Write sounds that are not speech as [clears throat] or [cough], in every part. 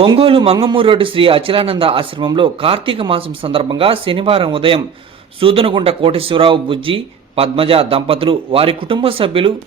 Ongole Mangamuru road Shri Achirananda ఆశ్రమంలో కార్తీక మాసం సందర్భంగా శనివారం ఉదయం సూదనగుంట కోటేశ్వరరావు బుజ్జి పద్మజ దంపతులు వారి కుటుంబ సభ్యులు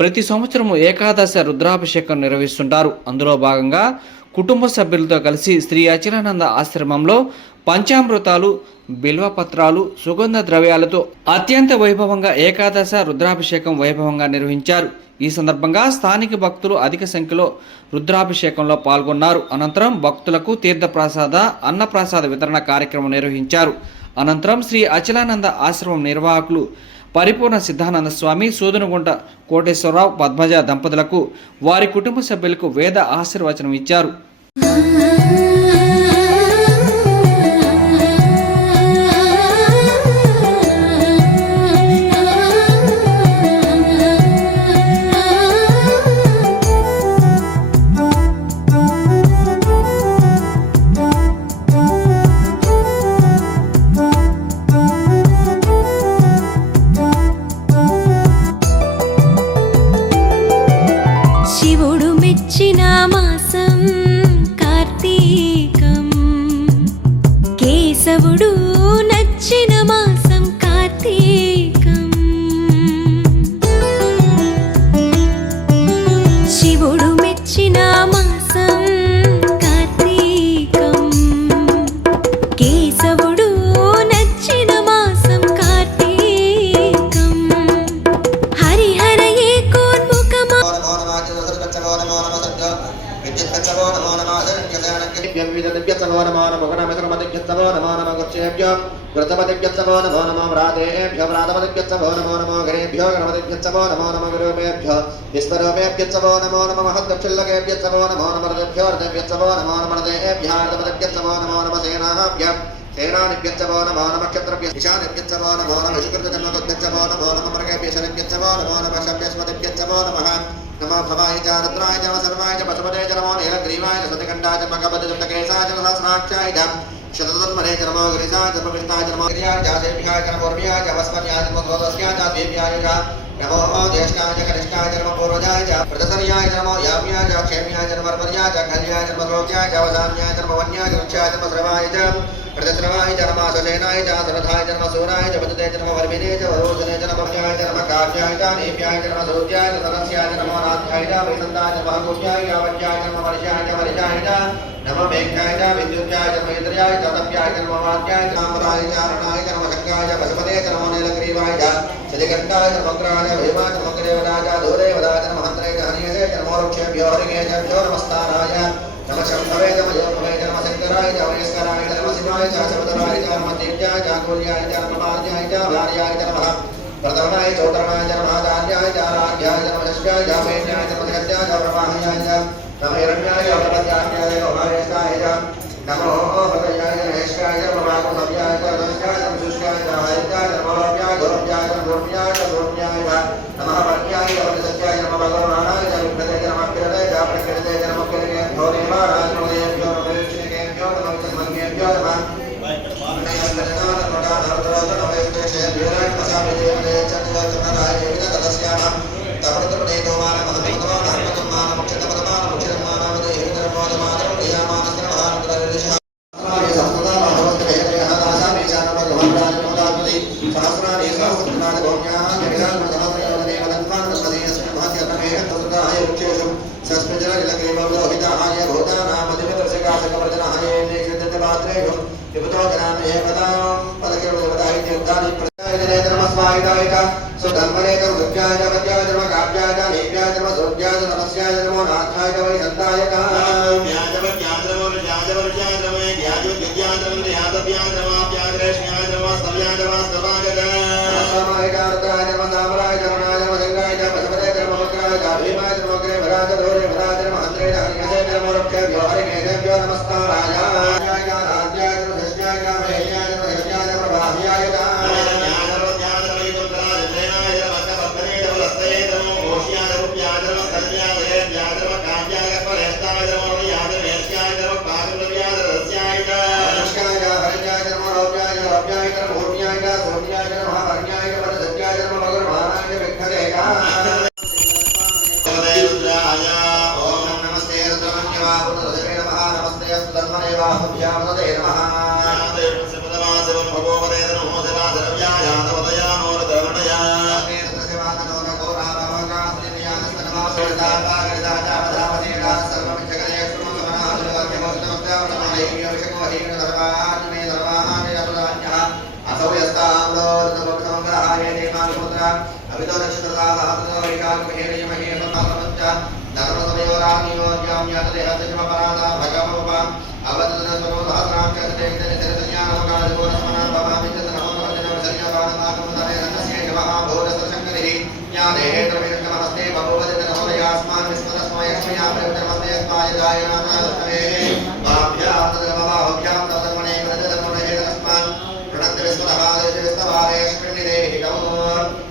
ప్రతి సంవత్సరం ఏకాదశ రుద్రాభిషేకం నిర్వహిస్తుంటారు. అందులో భాగంగా కుటుంబ సభ్యులతో కలిసి శ్రీ అచిరానంద ఆశ్రమంలో పంచామృతాలు బిల్వపత్రాలు సుగంధ ద్రవ్యాలతో అత్యంత వైభవంగా ఏకాదశ రుద్రాభిషేకం వైభవంగా నిర్వహించారు. ఈ సందర్భంగా స్థానిక భక్తులు అధిక సంఖ్యలో రుద్రాభిషేకంలో పాల్గొన్నారు. అనంతరం భక్తులకు తీర్థప్రసాద అన్నప్రసాద వితరణ కార్యక్రమం నిర్వహించారు. అనంతరం శ్రీ అచలానంద ఆశ్రమం నిర్వాహకులు పరిపూర్ణ సిద్ధానంద స్వామి సూదనగుంట కోటేశ్వరరావు పద్మజ దంపతులకు వారి కుటుంబ సభ్యులకు వేద ఆశీర్వచనం ఇచ్చారు. సేనానిభ్యచ్చవో నమో నమ క్షత్రభ్య ఇషానిభ్యచ్చవో నమో నమ శుక్రజన్మగోద్భ్యచ్చవో నమో నమ మృగేభ్యశనిభ్యచ్చవో నమో నమ శభ్యస్మతిభ్యచ్చవో నమః నమో భవాయ చ రుద్రాయ చ సర్వాయ చ పశుపతే చ నమో నీలగ్రీవాయ చ సతకంఠాయ చ మకబద్ధజుండకేశాయ చ సహస్రాక్షాయ చ శతధన్మనే చ నమో గిరిశాయ చ ప్రవిష్టాయ చ నమో గిరియాయ చ సేభ్యాయ చ నమో ర్మ్యాయ చ వస్మన్యాయ చ నమో గోదస్యాయ చ దేవ్యాయ చ నమో జ్యేష్ఠాయ చ కనిష్ఠాయ చ నమో పూర్వజాయ చ ప్రదసర్యాయ చ నమో యామ్యాయ చ క్షేమ్యాయ చ నమో వర్మర్యాయ చ కల్యాయ చ నమో ద్రోజ్యాయ చ వసామ్యాయ చ నమో వన్యాయ చ రుచ్యాయ చ నమో శ్రవాయ చ ప్రదశ్రవాయ చ నమో సుసేనాయ చ సరథాయ చ నమో సూరాయ చ వదతే చ నమో వర్మినే చ వరోచనే చ నమో జ్ఞాయ చ నమో కార్యాయ చ నేప్యాయ చ నమో సౌజ్యాయ చ సరస్యాయ చ నమో నాథ్యాయ చ వైసంతాయ చ మహాగోప్యాయ చ వజ్యాయ చ నమో వర్షాయ చ వరిజాయ చ నమో మేఘాయ చ విద్యుత్యాయ చ నమో ఇంద్రియాయ చ తప్యాయ చ నమో వాద్యాయ చ నామరాయ చ అరుణాయ చ నమో శంకాయ చ పశుపతే చ నమో నీలగ్రీవాయ చ సదికంఠాయ చ మగ్రాయ భీమాయ చ మగ్రేవరాయ చ దూరేవరాయ చ మహంత్రయ చ హనియతే చ నమో వృక్షేభ్యో హరిగే చ భ్యో నమస్తారాయ నమ శంభవే నమ యోగమే చ నమ శంకరాయ చ వయస్కరాయ చ నమ శివాయ చ శబదరాయ చ నమ దేవ్యాయ చ కుల్యాయ చ నమ పార్యాయ చ భార్యాయ చ నమః ప్రథమాయ చౌతరణాయ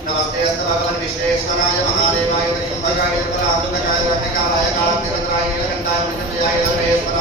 నమస్తే అస్త భగవన్ విశ్వేశ్వరాయ మహాదేవాయ త్రిశంభగాయ త్రిపురాంతకాయ రత్నకాలాయ కాళనిరంతరాయ నీలకంఠాయ మృత్యుంజయాయ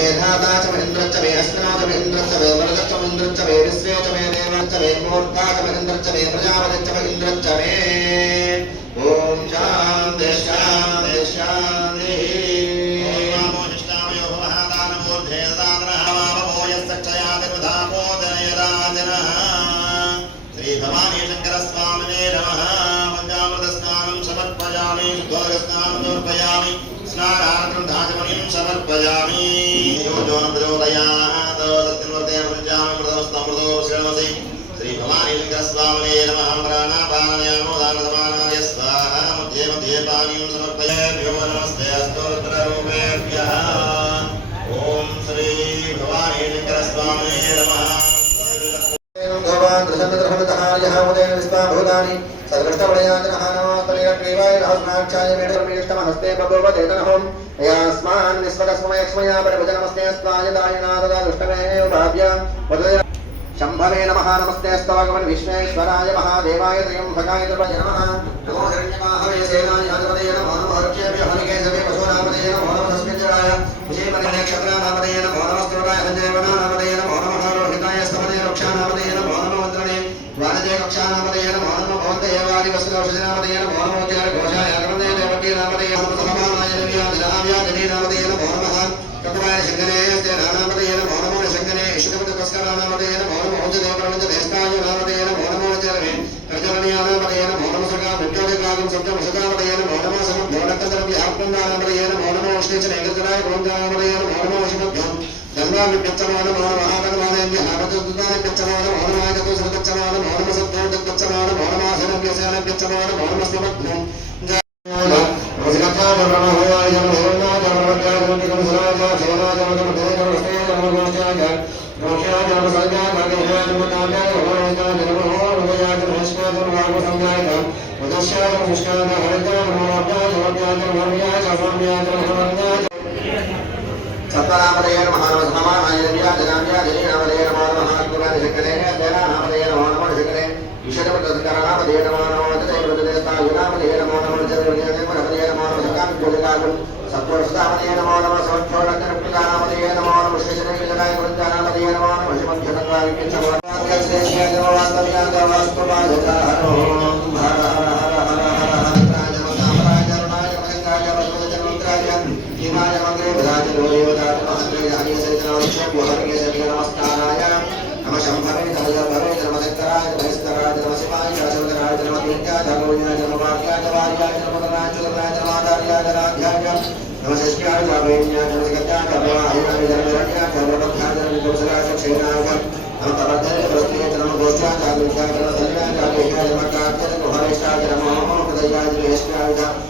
मे धाता च महेन्द्रश्च मे अश्नाच महेन्द्रश्च मे मृगश्च महेन्द्रश्च मे विश्वे च मे देवश्च मे मूर्धा च महेन्द्रश्च मे प्रजापतिश्च महेन्द्रश्च मे ॐ शान्ति शान्ति शान्तिः श्रीभवानीशङ्करस्वामिने नमः पञ्चामृतस्नानं समर्पयामि द्वारस्नानं समर्पयामि स्नानार्थं दाचमणिं समर्पयामि శ్రీమాత్రే నమ ప్రాణాపానయామోదానసమానాయ స్వాహ మధ్యే మధ్యే పానీయం సమర్పయేభ్యో నమస్తే అస్తోత్రరూపేభ్య ఓం శ్రీ భవానీ శంకరస్వామినే నమ భగవాన్ కృష్ణగ్రహణతహార్యः ఉదయన విశ్వాభూతాని సదృష్టవడయాగ్రహాణమాత్రేయగ్రీవాయురాసునాక్షాయమేడర్మిష్టమహస్తే బభూవదేతనహం యస్మాన్ విశ్వకస్మయక్ష్మయా పరిభజనమస్తే స్వాయదాయనా తదా దృష్టమేవ शम्भवे नमः नमस्ते स्तवगमन् विश्वेश्वराय महादेवाय त्र्यम्बकाय तपय नमः नमो हिरण्यमाहवे सेनाय अधिपतये नमो नमो हर्षेभ्यो हरिकेशवे पशूनामतये नमो नमः तस्मिञ्जराय विजयपतिनक्षत्रानामतये नमो नमः स्त्रोटाय सञ्जयवनानामतये नमो नमः रोहिताय स्तवने रक्षानामतये नमो नमो मन्त्रणे वाणिजय कक्षानामतये नमो नमः भवन्तये वारि वसुदौषधामतये नमो नमो घोषाय अग्रदे देवकी नामतये नमो सममानाय देव्यादिनाव्यादिने नामतये नमो नमः कटवाय शङ्करे ते नामतये नमो नमो ప్రత్యోగాగం సత్యం వసదామరయేన మౌనమాసం మౌనకదరవి ఆత్మన్నామరయేన మౌనమోష్ణేచన ఏకతనాయ గోందామరయేన మౌనమోషమధ్యం ధన్వామిప్యచ్చనాన మౌనమహాగమానయ ఆపదదుదానిప్యచ్చనాన మౌనమాగతో సృతచ్చనాన మౌనమసత్వం దత్తచ్చనాన మౌనమాసనప్యసనప్యచ్చనాన మౌనమస్మభ్యం सत्तनामदय नमः नमः जनाम्या जनीनामदय नमः नमः अग्निनामशकरे अध्ययनामदय नमः नमः शकरे ईश्वरप्रदस्करणामदय नमः नमः जयप्रदस्तायुनामदय नमः नमः जयप्रदस्तायुनामदय नमः नमः सकामिकोलिकाकुं सत्पुरुषामदय नमः नमः सवक्षोरकरप्रदानामदय नमः नमः श्रीशनविजयकुरुञ्जानामदय नमः नमः शिवभ्यतत्वाविकिञ्च वास्तव्यान्तवास्तवाजतानो నమో సర్వేశ్వరి నమస్కారాయ నమ శంభవే నమజర్భవే నమ శంకరాయ నమ శంకరాయ నమ శివాయ శంకరాయ నమ దీర్ఘాయ నమోజాయ నమ భాగ్యాయ వార్యాయ నమ ధనాయ చంద్రాయ నమ ఆధార్యాయ నాధ్యాయ నమ శిష్యాయ నమ వేణ్యాయ నమ జగత్యాయ నమ ఆయురాయ నమ నిరణ్యాయ నమ రథ్యాయ నమ కౌశలాయ నమ క్షేమాయ నమ తపర్ధయ నమ రత్రియ నమ గోష్ఠ్యాయ నమ విద్యాయ నమ ధన్యాయ నమ ఏకాయ నమ కార్యాయ నమ భవేష్టాయ నమ మహోహోదయాయ నమ యష్టాయ నమ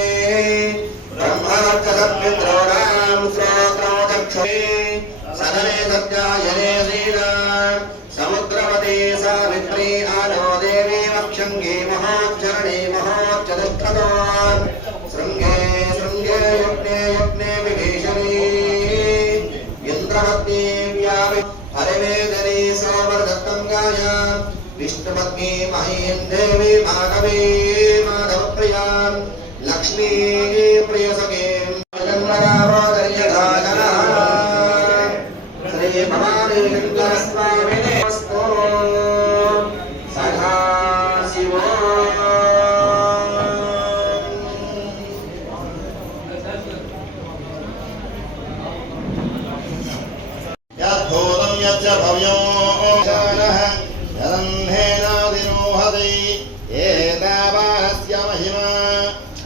ब्रह्मवर्चसद्विद्रोणां श्रोत्रौ चक्षुरे सदने महोच्चरणे महोच्चतिष्ठतान् शृङ्गे शृङ्गे, यज्ञे यज्ञे विभीषणे। इन्द्रपत्नी गाय। विष्णुपत्नी महीं देवी माधवी माधवप्रियाँ। लक्ष्मी, प्रियसखीं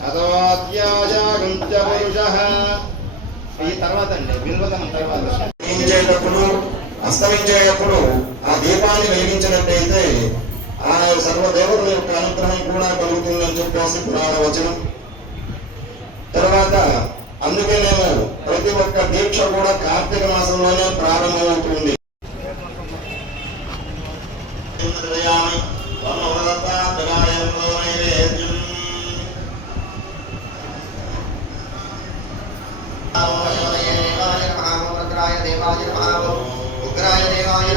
అతోత్యాజాగం చ పురుషः ఈ తర్వాత అండి బిల్వదనం తర్వాత. అస్తమించేటప్పుడు అస్తమించేటప్పుడు ఆ దీపాన్ని వెలిగించినట్టయితే ఆ సర్వదేవతల యొక్క అనుగ్రహం కూడా కలుగుతుందని చెప్పేసి పురాణ వచనం. తర్వాత అందుకేనేమో ప్రతి ఒక్క దీక్ష కూడా కార్తీక మాసంలోనే ప్రారంభమవుతుంది. ఉగ్రాయ దేవాయ నమః ఉగ్రాయ దేవాయ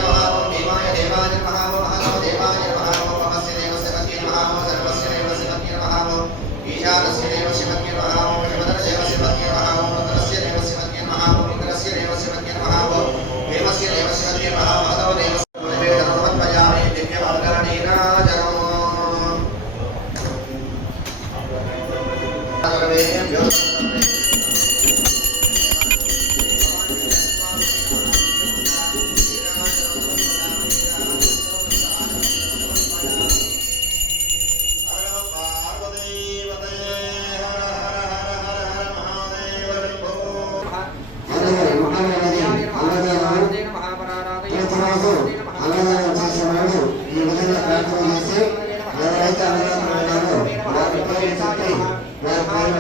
ఎవరైతే అన్నదానం ఉన్నారో వారి పేరు వారి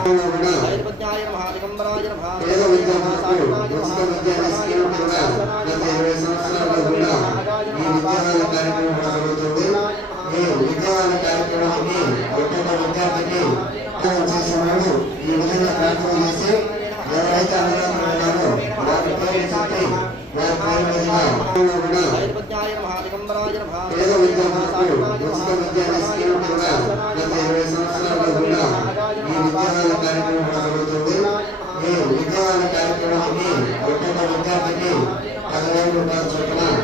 పేరు పేద విద్యార్థులకు ఉచిత విద్యా స్కీమ్ కూడా గత ఇరవై సంవత్సరాలుగా కూడా ఈ విద్యాదాన కార్యక్రమం జరుగుతుంది ఈ విద్యాదాన ఒక్కొక్క విద్యార్థికి చేసేవాడు ఈ విధంగా ప్రార్థన చేసి ఎవరైతే అన్నదానం ఈ విద్యాదాన కార్యక్రమం జరుగుతుంది ఒక్కొక్క విద్యార్థికి పదివేల రూపాయల చొప్పున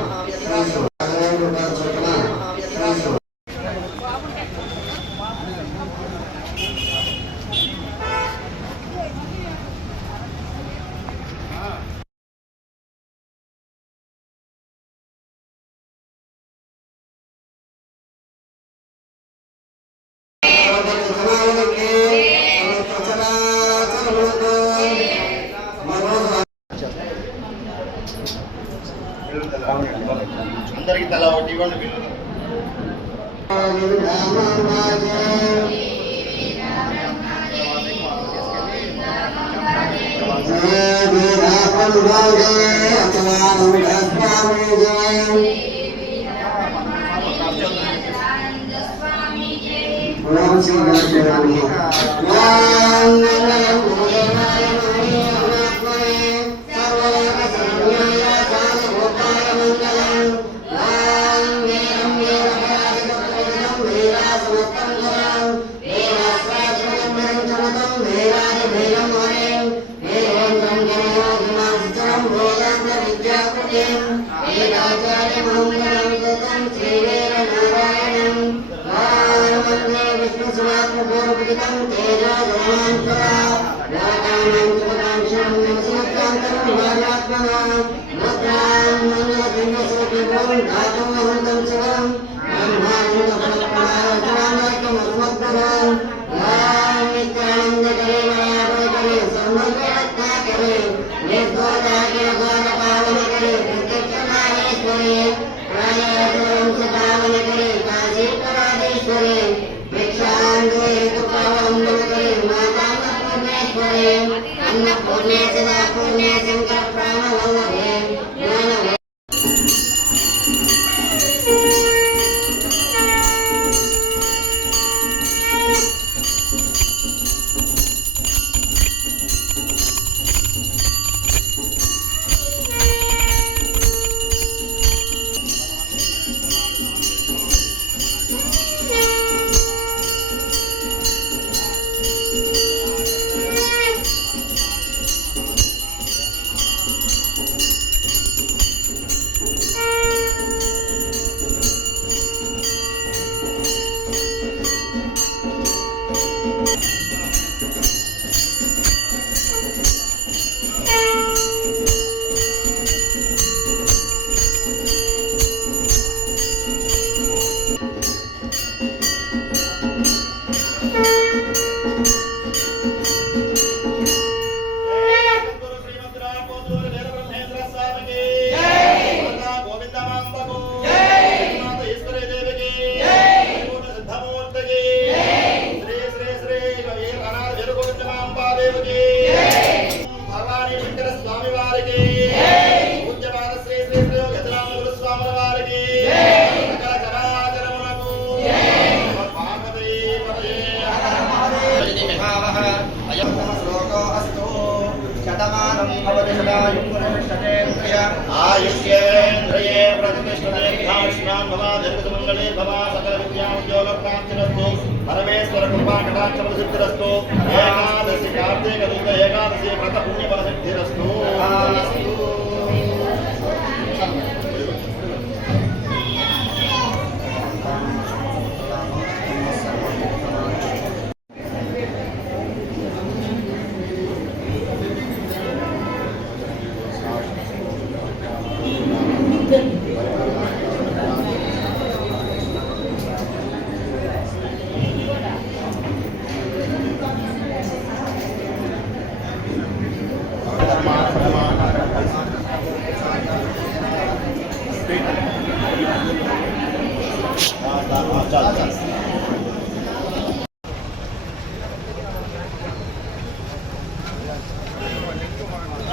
我怎么这么好看 Thank you.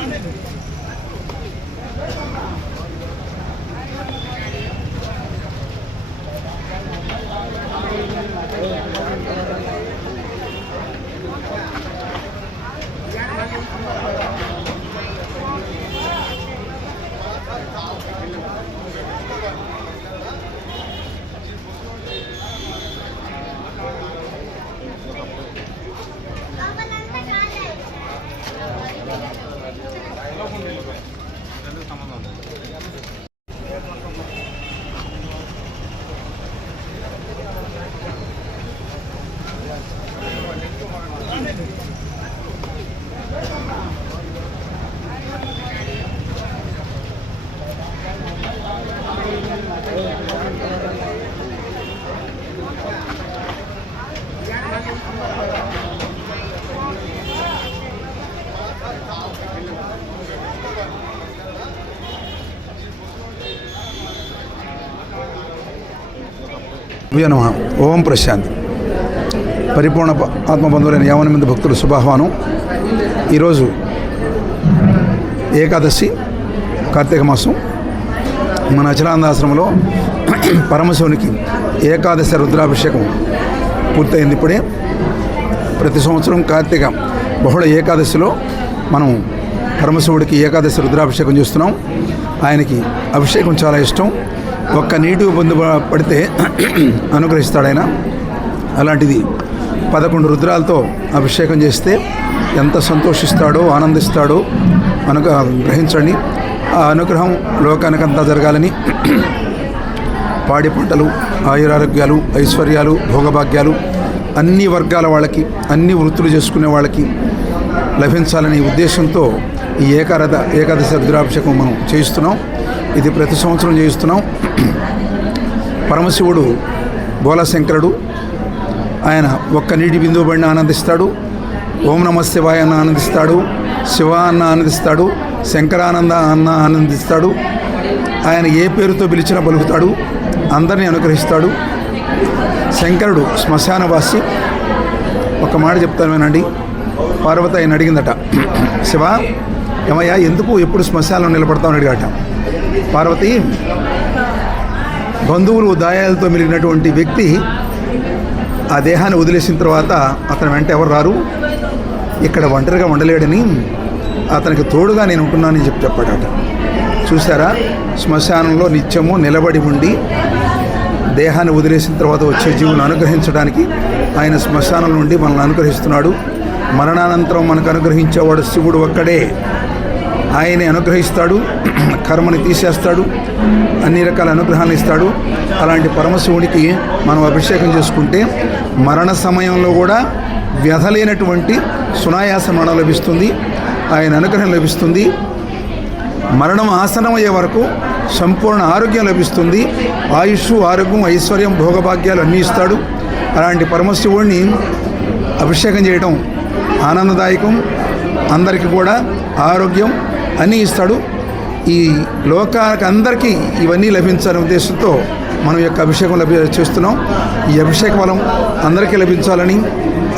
何? నమ. ఓం ప్రశాంత్. పరిపూర్ణ ఆత్మబంధువులైన యావన మంది భక్తులు శుభాహ్వానం. ఈరోజు ఏకాదశి కార్తీక మాసం. మన అచలానందాశ్రమంలో [clears throat] పరమశివునికి ఏకాదశి రుద్రాభిషేకం పూర్తయింది ఇప్పుడే. ప్రతి సంవత్సరం కార్తీక బహుళ ఏకాదశిలో మనం పరమశివుడికి ఏకాదశి రుద్రాభిషేకం చేస్తున్నాం. ఆయనకి అభిషేకం చాలా ఇష్టం. ఒక్క నీటి పొందు పడితే అనుగ్రహిస్తాడాయన అలాంటిది పదకొండు రుద్రాలతో అభిషేకం చేస్తే ఎంత సంతోషిస్తాడో ఆనందిస్తాడో అనుగ గ్రహించండి. ఆ అనుగ్రహం లోకానికంతా జరగాలని [clears throat] పాడి పంటలు ఆయురారోగ్యాలు ఐశ్వర్యాలు భోగభాగ్యాలు అన్ని వర్గాల వాళ్ళకి అన్ని వృత్తులు చేసుకునే వాళ్ళకి లభించాలనే ఉద్దేశంతో ఈ ఏకారథ ఏకాదశి రుద్రాభిషేకం మనం చేయిస్తున్నాం. ఇది ప్రతి సంవత్సరం చేయిస్తున్నాం. పరమశివుడు బోలశంకరుడు ఆయన ఒక్క నీటి బిందువు పడిన ఆనందిస్తాడు. ఓం నమ శివాయ అన్న ఆనందిస్తాడు. శివ అన్న ఆనందిస్తాడు. శంకరానంద అన్న ఆనందిస్తాడు. ఆయన ఏ పేరుతో పిలిచినా పలుకుతాడు. అందరినీ అనుగ్రహిస్తాడు. శంకరుడు శ్మశానవాసి. ఒక మాట చెప్తాను వినండి. పార్వతి ఆయన అడిగిందట శివ ఏమయ్యా ఎందుకు ఎప్పుడు శ్మశానంలో నిలబడతామని అడిగాట. పార్వతి బంధువులు దాయాలతో మిలిగినటువంటి వ్యక్తి ఆ దేహాన్ని వదిలేసిన తర్వాత అతని వెంట ఎవరు రారు? ఇక్కడ ఒంటరిగా ఉండలేడని అతనికి తోడుగా నేను ఉంటున్నానని చెప్పి చెప్పాడట. చూసారా శ్మశానంలో నిత్యము నిలబడి ఉండి దేహాన్ని వదిలేసిన తర్వాత వచ్చే జీవులను అనుగ్రహించడానికి ఆయన శ్మశానం నుండి మనల్ని అనుగ్రహిస్తున్నాడు. మరణానంతరం మనకు అనుగ్రహించేవాడు శివుడు ఒక్కడే. ఆయనే అనుగ్రహిస్తాడు కర్మని తీసేస్తాడు అన్ని రకాల అనుగ్రహాలను ఇస్తాడు. అలాంటి పరమశివుడికి మనం అభిషేకం చేసుకుంటే మరణ సమయంలో కూడా వ్యధలేనటువంటి సునాయాస మరణం లభిస్తుంది ఆయన అనుగ్రహం లభిస్తుంది. మరణం ఆసనమయ్యే వరకు సంపూర్ణ ఆరోగ్యం లభిస్తుంది ఆయుష్ ఆరోగ్యం ఐశ్వర్యం భోగభాగ్యాలు అన్నీ ఇస్తాడు. అలాంటి పరమశివుడిని అభిషేకం చేయడం ఆనందదాయకం. అందరికీ కూడా ఆరోగ్యం అన్నీ ఇస్తాడు. ఈ లోకానికి అందరికీ ఇవన్నీ లభించాలనే ఉద్దేశంతో మనం యొక్క అభిషేకం లభి చేస్తున్నాం. ఈ అభిషేక బలం అందరికీ లభించాలని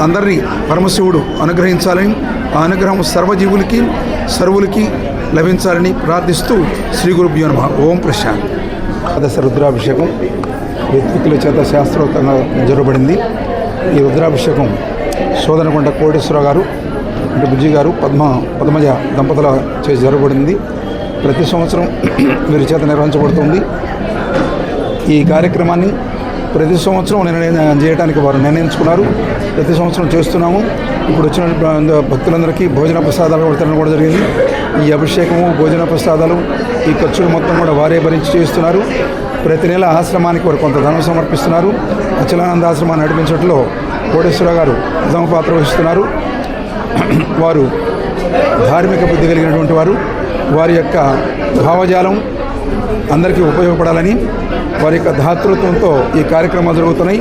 అందరినీ పరమశివుడు అనుగ్రహించాలని ఆ అనుగ్రహం సర్వజీవులకి సర్వులకి లభించాలని ప్రార్థిస్తూ శ్రీ గురుభ్యో నమ. ఓం ప్రశాంత్. దశ రుద్రాభిషేకం ఋత్వికుల చేత శాస్త్రోక్తంగా జరగబడింది ఈ రుద్రాభిషేకం శోధనకొండ కోటేశ్వర గారు అంటే బుజ్జి గారు పద్మ పద్మజ దంపతుల చేసి జరగబడింది. ప్రతి సంవత్సరం వీరి చేత నిర్వహించబడుతుంది. ఈ కార్యక్రమాన్ని ప్రతి సంవత్సరం నిర్ణయం చేయడానికి వారు నిర్ణయించుకున్నారు. ప్రతి సంవత్సరం చేస్తున్నాము. ఇప్పుడు వచ్చిన భక్తులందరికీ భోజన ప్రసాదాలు వితరణ కూడా జరిగింది. ఈ అభిషేకము భోజన ప్రసాదాలు ఈ ఖర్చులు మొత్తం కూడా వారే భరించి చేస్తున్నారు. ప్రతి నెల ఆశ్రమానికి వారు కొంత ధనం సమర్పిస్తున్నారు. అచలానంద ఆశ్రమాన్ని నడిపించడంలో కోటేశ్వర గారు ప్రథమ పాత్ర వహిస్తున్నారు. [coughs] వారు ధార్మిక బుద్ధి కలిగినటువంటి వారు వారి యొక్క భావజాలం అందరికీ ఉపయోగపడాలని వారి యొక్క ధాతృత్వంతో ఈ కార్యక్రమాలు జరుగుతున్నాయి.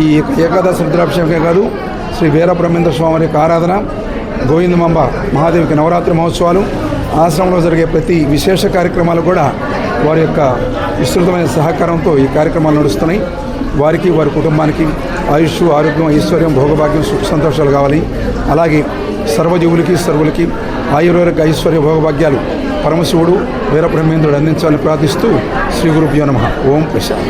ఈ ఏకాదశి రుద్రాభిషేకమే కాదు శ్రీ వీరబ్రహ్మేంద్ర స్వామి యొక్క ఆరాధన గోవిందమాంబ మహాదేవికి నవరాత్రి మహోత్సవాలు ఆశ్రమంలో జరిగే ప్రతి విశేష కార్యక్రమాలు కూడా వారి యొక్క విస్తృతమైన సహకారంతో ఈ కార్యక్రమాలు నడుస్తున్నాయి. వారికి వారి కుటుంబానికి ఆయుష్ ఆరోగ్యం ఐశ్వర్యం భోగభాగ్యం సుఖ సంతోషాలు కావాలి. అలాగే సర్వజీవులకి సర్వులకి ఆయుర్వేదిక ఐశ్వర్య భోగభాగ్యాలు పరమశివుడు వీరబ్రహ్మేంద్రుడు అందించాలని ప్రార్థిస్తూ శ్రీ గురుభ్యో నమ. ఓం ప్రశాంత్.